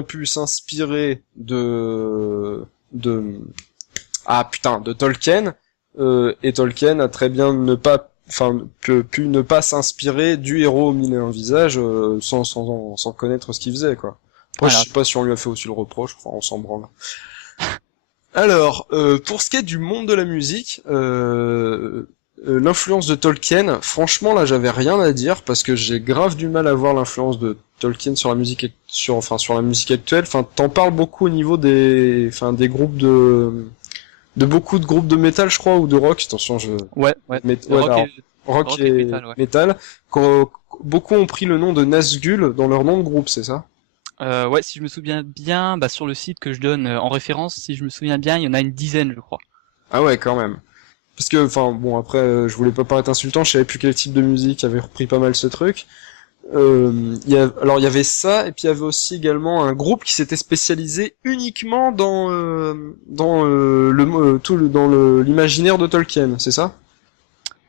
pu s'inspirer de Tolkien, et Tolkien a très bien pu ne pas s'inspirer du héros aux mille et un visages, sans connaître ce qu'il faisait, quoi. Après, je Alors, sais pas si on lui a fait aussi le reproche, enfin, on s'en branle. Alors, pour ce qui est du monde de la musique, l'influence de Tolkien, franchement, là, j'avais rien à dire, parce que j'ai grave du mal à voir l'influence de Tolkien sur la musique, sur la musique actuelle. Enfin, t'en parles beaucoup au niveau des groupes de beaucoup de groupes de métal, je crois, ou de rock. Attention, ouais, ouais. Le ouais, rock alors, et, rock rock et et métal, ouais. métal. Beaucoup ont pris le nom de Nazgûl dans leur nom de groupe, c'est ça? Ouais, si je me souviens bien, bah, sur le site que je donne en référence, si je me souviens bien, il y en a une dizaine, je crois. Ah ouais, quand même. Parce que, enfin, bon, après, je voulais pas paraître insultant, je savais plus quel type de musique avait repris pas mal ce truc. Alors il y avait ça, et puis il y avait aussi également un groupe qui s'était spécialisé uniquement dans l'imaginaire de Tolkien, c'est ça?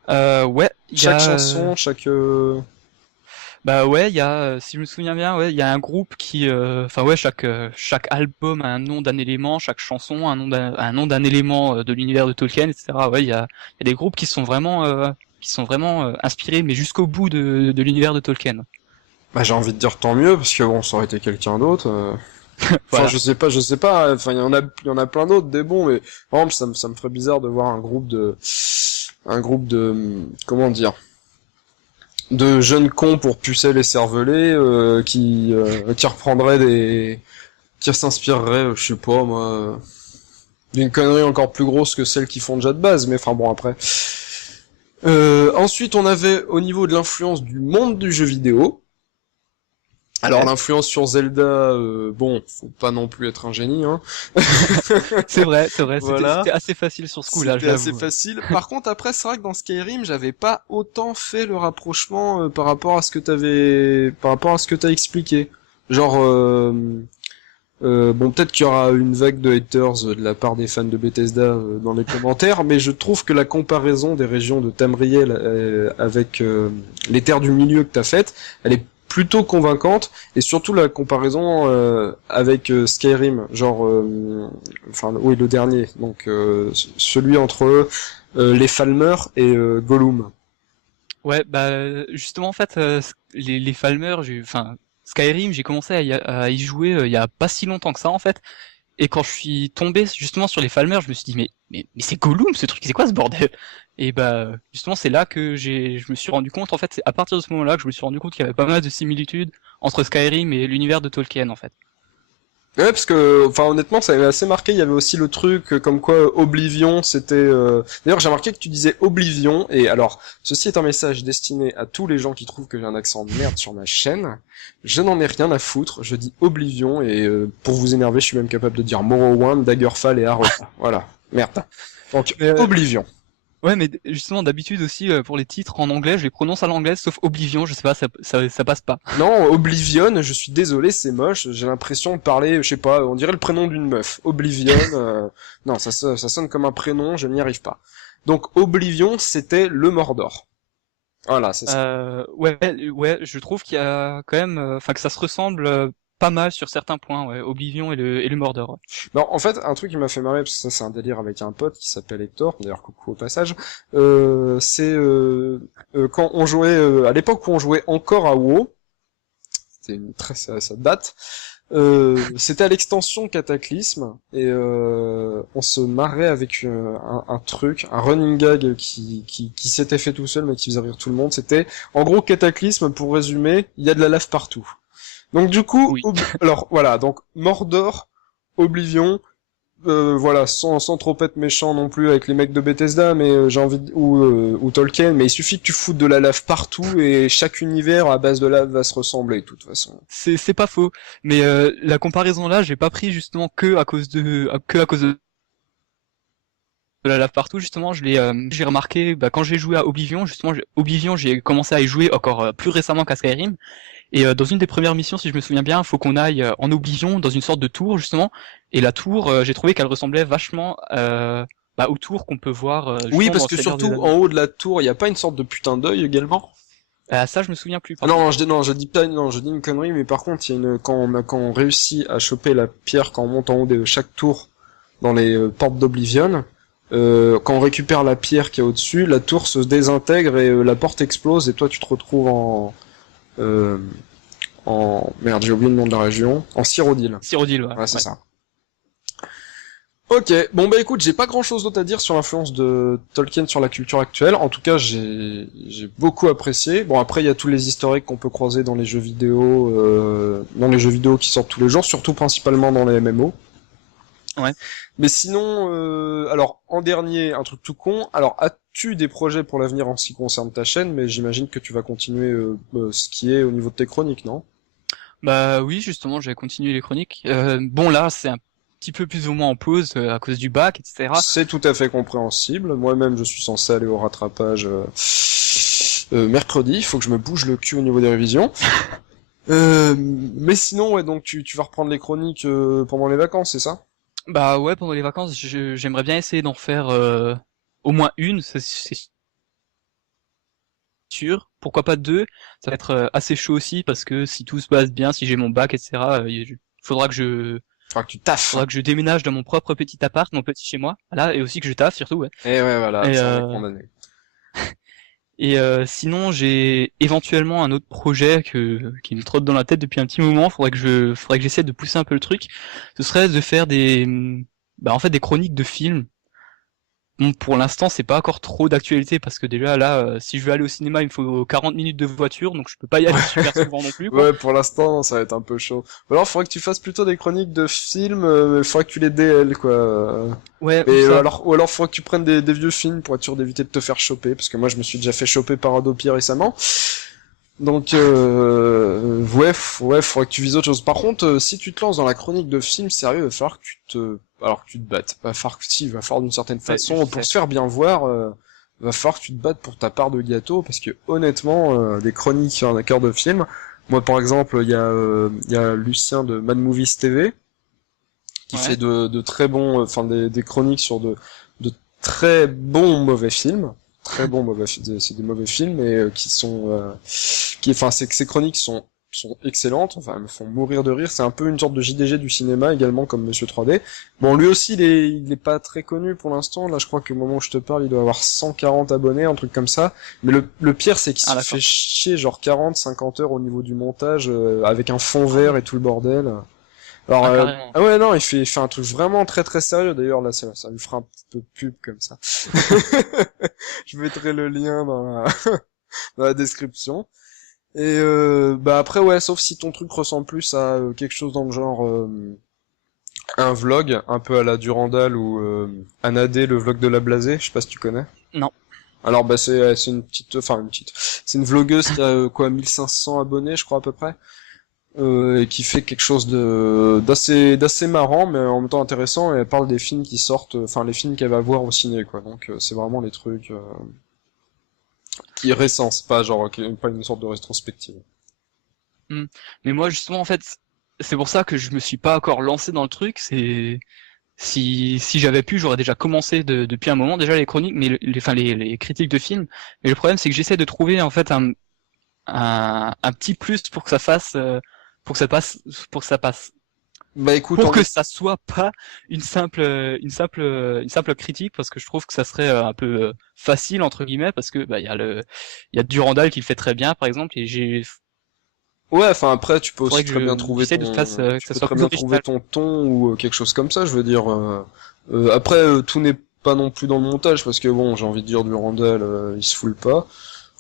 Ouais, il y Chaque a, chanson, chaque bah ouais, il y a, si je me souviens bien, ouais, il y a un groupe qui, enfin ouais, chaque album a un nom d'un élément, chaque chanson a un nom d'un élément de l'univers de Tolkien, etc. Ouais, il y a des groupes qui sont vraiment inspirés, mais jusqu'au bout de l'univers de Tolkien. bah j'ai envie de dire tant mieux, parce que bon, ça aurait été quelqu'un d'autre. Enfin, Voilà. je sais pas. Enfin, il y en a plein d'autres, des bons, mais par exemple, ça me ferait bizarre de voir un groupe de, comment dire, de jeunes cons pour pucer les cervelets, qui reprendraient qui s'inspireraient, je sais pas moi, d'une connerie encore plus grosse que celle qu'ils font déjà de base. Mais enfin bon, après. Ensuite, on avait au niveau de l'influence du monde du jeu vidéo. Alors Ouais. l'influence sur Zelda, bon, faut pas non plus être un génie, hein. C'est vrai, Voilà, c'était assez facile sur ce coup-là, je c'était assez l'avoue. facile. Par contre, après, c'est vrai que dans Skyrim, j'avais pas autant fait le rapprochement par rapport à ce que t'as expliqué. Genre, bon, peut-être qu'il y aura une vague de haters de la part des fans de Bethesda dans les commentaires, mais je trouve que la comparaison des régions de Tamriel avec les terres du milieu que t'as faite, elle est plutôt convaincante, et surtout la comparaison avec Skyrim, genre, enfin, oui, le dernier, donc celui entre les Falmer et Gollum. Ouais, bah justement en fait, les Falmer, enfin Skyrim, j'ai commencé à y jouer il y a pas si longtemps que ça en fait. Et quand je suis tombé justement sur les Falmer, je me suis dit mais c'est Gollum ce truc, c'est quoi ce bordel? Et bah justement c'est là que je me suis rendu compte en fait, c'est à partir de ce moment-là que je me suis rendu compte qu'il y avait pas mal de similitudes entre Skyrim et l'univers de Tolkien en fait. Ouais, parce que, enfin, honnêtement, ça m'avait assez marqué. Il y avait aussi le truc comme quoi Oblivion, c'était. D'ailleurs, j'ai remarqué que tu disais Oblivion. Et alors, ceci est un message destiné à tous les gens qui trouvent que j'ai un accent de merde sur ma chaîne. Je n'en ai rien à foutre. Je dis Oblivion, et pour vous énerver, je suis même capable de dire Morrowind, Daggerfall et Harrowfall. Voilà. Merde. Donc, Mais, Oblivion. ouais, mais justement d'habitude aussi pour les titres en anglais, je les prononce à l'anglaise, sauf Oblivion, je sais pas, ça passe pas. Non, Oblivion, je suis désolé, c'est moche. J'ai l'impression de parler, je sais pas, on dirait le prénom d'une meuf. Oblivion, non, ça sonne comme un prénom, je n'y arrive pas. Donc Oblivion, c'était le Mordor. Voilà, c'est ça. Ouais, ouais, je trouve qu'il y a quand même, enfin que ça se ressemble pas mal sur certains points, ouais, Oblivion et le Mordor. Ouais. Non, en fait, un truc qui m'a fait marrer, parce que ça c'est un délire avec un pote qui s'appelle Hector, d'ailleurs coucou au passage, c'est quand on jouait, à l'époque où on jouait encore à WoW, ça date. C'était à l'extension Cataclysme et on se marrait avec un truc, un running gag qui s'était fait tout seul mais qui faisait rire tout le monde. C'était en gros Cataclysme, pour résumer, il y a de la lave partout. Donc du coup, Oui. alors voilà, donc Mordor, Oblivion, voilà, sans trop être méchant non plus avec les mecs de Bethesda, mais ou Tolkien, mais il suffit que tu foutes de la lave partout et chaque univers à base de lave va se ressembler de toute façon. C'est pas faux, mais la comparaison là, j'ai pas pris justement que à cause de la lave partout justement, j'ai remarqué bah, quand j'ai joué à Oblivion justement, Oblivion j'ai commencé à y jouer encore plus récemment qu'à Skyrim et dans une des premières missions si je me souviens bien, faut qu'on aille en Oblivion dans une sorte de tour justement et la tour j'ai trouvé qu'elle ressemblait vachement bah, aux tours qu'on peut voir Oui, justement parce dans le que Seigneur des surtout Anneaux. en haut de la tour, il y a pas une sorte de putain d'œil également? Ah, ça, je me souviens plus. Ah non, je dis pas, non, je dis une connerie, mais par contre, il y a quand on réussit à choper la pierre, quand on monte en haut de chaque tour dans les portes d'Oblivion, quand on récupère la pierre qui est au-dessus, la tour se désintègre et la porte explose et toi tu te retrouves euh, merde, j'ai oublié le nom de la région, en Cyrodiil. Cyrodiil, ouais. Ouais, c'est ça. Ok, bon bah écoute, j'ai pas grand chose d'autre à dire sur l'influence de Tolkien sur la culture actuelle. En tout cas, j'ai beaucoup apprécié. Bon après, il y a tous les historiques qu'on peut croiser dans les jeux vidéo qui sortent tous les jours, surtout principalement dans les MMO. Ouais. Mais sinon, alors en dernier, un truc tout con. Alors, as-tu des projets pour l'avenir en ce qui concerne ta chaîne? Mais j'imagine que tu vas continuer ce qui est au niveau de tes chroniques, non? Bah oui, justement, je vais continuer les chroniques. Bon, là, c'est un petit peu plus ou moins en pause à cause du bac, etc. C'est tout à fait compréhensible. Moi-même, je suis censé aller au rattrapage mercredi. Il faut que je me bouge le cul au niveau des révisions. Mais sinon, ouais, donc tu vas reprendre les chroniques pendant les vacances, c'est ça? Bah ouais, pendant les vacances, j'aimerais bien essayer d'en faire au moins une, c'est sûr. Pourquoi pas deux? Ça va être assez chaud aussi parce que si tout se passe bien, si j'ai mon bac, etc., faudra que je Faudra que tu taffes. faudra que je déménage dans mon propre petit appart, mon petit chez moi. Voilà, et aussi que je taffe surtout, ouais. Et ouais, voilà, Et, ça en est condamné. sinon, j'ai éventuellement un autre projet qui me trotte dans la tête depuis un petit moment. Faudrait que j'essaie de pousser un peu le truc. Ce serait de faire en fait, des chroniques de films. Bon, pour l'instant, c'est pas encore trop d'actualité parce que déjà là, si je veux aller au cinéma, il me faut 40 minutes de voiture, donc je peux pas y aller super souvent non plus, quoi. Ouais, pour l'instant, ça va être un peu chaud. Ou alors, faudrait que tu fasses plutôt des chroniques de films, faudrait que tu les DL, quoi. Ouais, Et ou ça. ou alors, faudrait que tu prennes des vieux films pour être sûr d'éviter de te faire choper, parce que moi, je me suis déjà fait choper par Adopi récemment. Donc, ouais, faudrait que tu vises autre chose. Par contre, si tu te lances dans la chronique de films, sérieux, il va falloir que tu te battes. Il va falloir d'une certaine Ouais, je façon, pour sais. se faire bien voir, va falloir que tu te battes pour ta part de gâteau, parce que honnêtement, des chroniques en accord de film, moi par exemple, il y a Lucien de Mad Movies TV, qui Ouais. fait de très bons, enfin des chroniques sur de très bons mauvais films. Très bons mauvais films, c'est des mauvais films, et enfin, c'est que ces chroniques sont excellentes, enfin, elles me font mourir de rire. C'est un peu une sorte de JDG du cinéma, également, comme Monsieur 3D. Bon, lui aussi, il est pas très connu pour l'instant. Là, je crois qu'au moment où je te parle, il doit avoir 140 abonnés, un truc comme ça. Mais le pire, c'est qu'il Ah se fait d'accord. chier, genre 40, 50 heures au niveau du montage, avec un fond vert et tout le bordel. Alors, Ah carrément. ah ouais, non, il fait un truc vraiment très très sérieux. D'ailleurs, là, ça lui fera un petit peu de pub comme ça. Je mettrai le lien dans la description. Et bah après, ouais, sauf si ton truc ressemble plus à quelque chose dans le genre un vlog, un peu à la Durandal ou Anadé, le vlog de la Blasée, je sais pas si tu connais. Non. Alors bah c'est une petite, enfin une petite, c'est une vlogueuse qui a quoi 1500 abonnés, je crois à peu près. Et qui fait quelque chose d'assez marrant mais en même temps intéressant, et elle parle des films qui sortent, enfin les films qu'elle va voir au ciné, quoi. Donc c'est vraiment les trucs qui récents, c'est pas genre pas une sorte de rétrospective. Hmm. Mais moi justement en fait, c'est pour ça que je me suis pas encore lancé dans le truc. C'est si j'avais pu, j'aurais déjà commencé depuis un moment déjà les chroniques, mais les critiques de films. Mais le problème c'est que j'essaie de trouver en fait un petit plus pour que ça fasse pour que ça passe pour que ça passe Bah écoute, pour que ça soit pas une simple critique, parce que je trouve que ça serait un peu facile entre guillemets, parce que bah il y a Durandal qui le fait très bien par exemple, et ouais, enfin après tu peux aussi faudrait que très bien trouver j'essaie de faire que tu ça peux soit très plus bien trouver original. ton ton ou quelque chose comme ça, je veux dire. Après tout n'est pas non plus dans le montage, parce que bon, j'ai envie de dire du Randall, il se foule pas.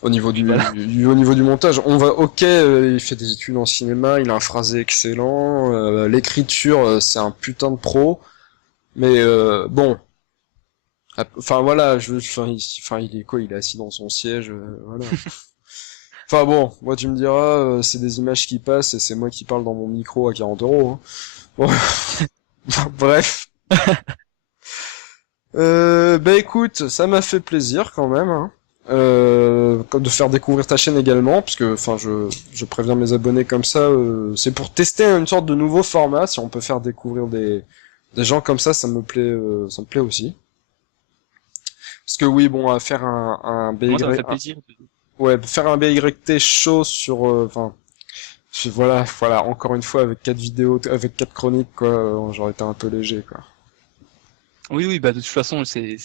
Au niveau Oui, voilà. au niveau du montage, ok, il fait des études en cinéma, il a un phrasé excellent, l'écriture, c'est un putain de pro, mais bon, enfin voilà, il est quoi, il est assis dans son siège, voilà. Enfin bon, moi tu me diras, c'est des images qui passent et c'est moi qui parle dans mon micro à 40 €. Hein. Bon. Bref. Bah écoute, ça m'a fait plaisir quand même, hein. De faire découvrir ta chaîne également, parce que enfin je préviens mes abonnés comme ça, c'est pour tester une sorte de nouveau format. Si on peut faire découvrir des gens comme ça me plaît aussi. Parce que oui, bon, à faire un Moi ça me BY, fait plaisir. Ouais, faire un BYT chaud sur, enfin, voilà, encore une fois, avec 4 vidéos, avec 4 chroniques, quoi, j'aurais été un peu léger, quoi. Oui, oui, bah de toute façon, c'est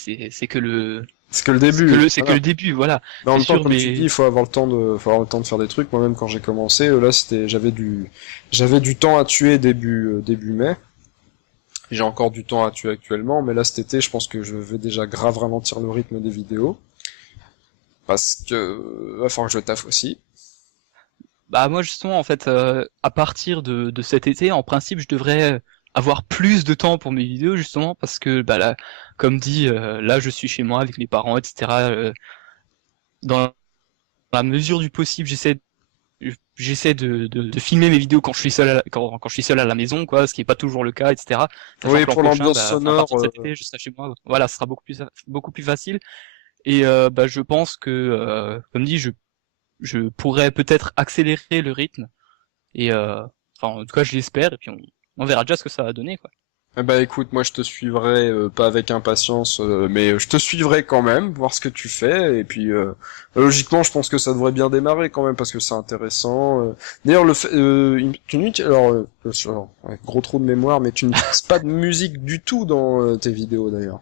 que le C'est que le début, c'est que voilà. le début, voilà. Mais en C'est même temps, sûr, comme tu dis, mais faut avoir le temps de faire des trucs. Moi-même, quand j'ai commencé, là, j'avais du temps à tuer début mai. J'ai encore du temps à tuer actuellement, mais là, cet été, je pense que je vais déjà grave ralentir le rythme des vidéos. Parce que, va falloir que je taffe aussi. bah moi justement en fait à partir de cet été en principe je devrais avoir plus de temps pour mes vidéos justement parce que bah là comme dit là je suis chez moi avec mes parents etc. Dans la mesure du possible j'essaie de filmer mes vidéos quand je suis seul quand je suis seul à la maison quoi ce qui est pas toujours le cas etc. Sachant Oui, que l'an pour prochain l'ambiance bah enfin, à sonore, partir de cet été je serai chez moi voilà ce sera beaucoup plus facile et bah je pense que comme dit je pourrais peut-être accélérer le rythme et enfin, en tout cas, je l'espère, et puis on verra déjà ce que ça va donner, quoi. eh ben écoute, moi je te suivrai, pas avec impatience, mais je te suivrai quand même, voir ce que tu fais, et puis logiquement je pense que ça devrait bien démarrer quand même, parce que c'est intéressant. D'ailleurs, ouais, gros trou de mémoire, mais tu n'utilises pas de musique du tout dans tes vidéos d'ailleurs.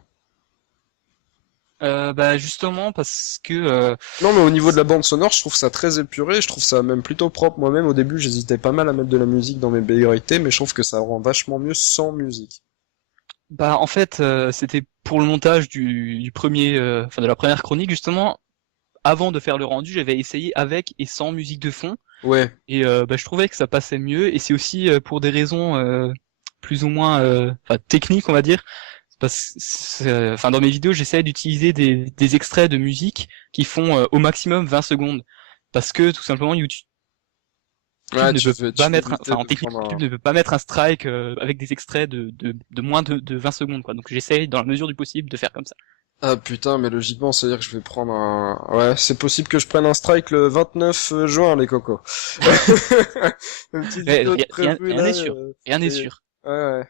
Bah justement parce que Non, mais au niveau de la bande sonore, je trouve ça très épuré, je trouve ça même plutôt propre. Moi-même, au début, j'hésitais pas mal à mettre de la musique dans mes BRT, mais je trouve que ça rend vachement mieux sans musique. bah en fait c'était pour le montage du premier, enfin de la première chronique justement. Avant de faire le rendu, j'avais essayé avec et sans musique de fond, Ouais. et bah je trouvais que ça passait mieux. Et c'est aussi pour des raisons plus ou moins enfin, techniques, on va dire. Parce que enfin dans mes vidéos, j'essaie d'utiliser des extraits de musique qui font au maximum 20 secondes. Parce que tout simplement YouTube Ouais, ne peut pas tu veux mettre, éviter enfin en de technique prendre YouTube un... ne peut pas mettre un strike avec des extraits de moins de 20 secondes quoi. Donc j'essaye dans la mesure du possible de faire comme ça. Ah putain, mais logiquement, ça veut dire que je vais prendre un... Ouais, c'est possible que je prenne un strike le 29 juin, les cocos. Une petite Ouais, vidéo de prévue, rien là, n'est sûr, rien n'est et... sûr. Ouais, ouais.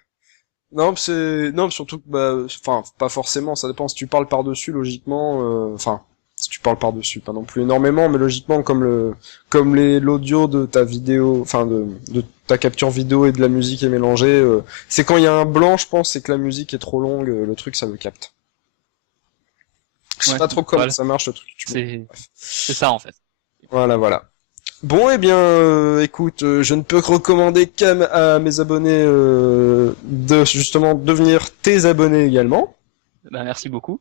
Non, mais c'est... Non, mais surtout que, bah... Enfin, pas forcément, ça dépend si tu parles par-dessus, logiquement... Enfin, si tu parles par-dessus, pas non plus énormément, mais logiquement, l'audio de ta vidéo... Enfin, de ta capture vidéo et de la musique est mélangé, c'est quand il y a un blanc, je pense, c'est que la musique est trop longue, le truc, ça le capte. Je sais Ouais, pas trop comment voilà, ça marche le truc. c'est ça en fait. Voilà, voilà. Bon, eh bien, écoute, je ne peux que recommander à mes abonnés de justement devenir tes abonnés également. Bah merci beaucoup.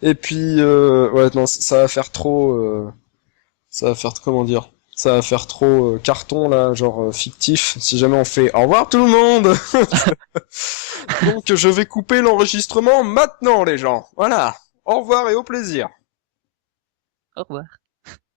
Et puis, ouais, non, ça va faire trop, ça va faire, comment dire, ça va faire trop carton là, genre fictif. Si jamais on fait au revoir tout le monde. Donc, je vais couper l'enregistrement maintenant, les gens. Voilà. Au revoir et au plaisir. Au revoir.